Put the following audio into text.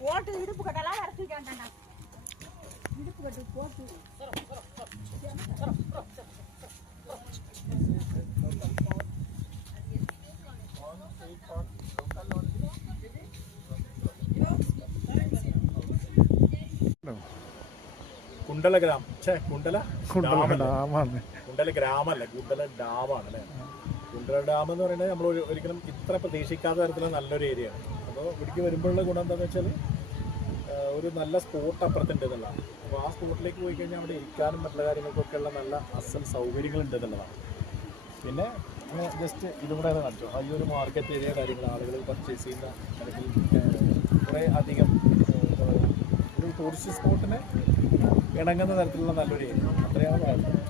போட்டு இடுப்பு கட்டலாம் வரைச்சிக்க வேண்டாம். இடுப்பு கட்டு போட்டு കുണ്ടല ഗ്രാമം ഡാമാണ്. കുണ്ടല ഗ്രാമല്ല, കുണ്ടല ഡാമാണ് അല്ലേ. കുണ്ടല ഡാം എന്ന് പറയുന്നത് നമ്മൾ ഒരിക്കലും ഇത്ര പ്രതീക്ഷിക്കാത്ത തരത്തിലുള്ള നല്ലൊരു ഏരിയ ആണ്. അപ്പോൾ ഇവിടേക്ക് വരുമ്പോഴുള്ള ഗുണം എന്താണെന്ന് വെച്ചാൽ ഒരു നല്ല സ്പോട്ട് അപ്പുറത്തുണ്ട് എന്നുള്ളതാണ്. അപ്പോൾ ആ സ്പോട്ടിലേക്ക് പോയി കഴിഞ്ഞാൽ അവിടെ ഇരിക്കാനും മറ്റുള്ള കാര്യങ്ങൾക്കൊക്കെയുള്ള നല്ല അസൽ സൗകര്യങ്ങളുണ്ട് എന്നുള്ളതാണ്. പിന്നെ ജസ്റ്റ് ഇതുകൂടെ കാണിച്ചു, ഈ ഒരു മാർക്കറ്റ് ഏരിയ കാര്യങ്ങൾ ആളുകൾ പർച്ചേസ് ചെയ്യുന്ന അല്ലെങ്കിൽ കുറേ അധികം ഒരു ടൂറിസ്റ്റ് സ്പോട്ടിന് ഇണങ്ങുന്ന തരത്തിലുള്ള നല്ലൊരു ഏരിയ, അത്രയാണ് പറയുന്നത്.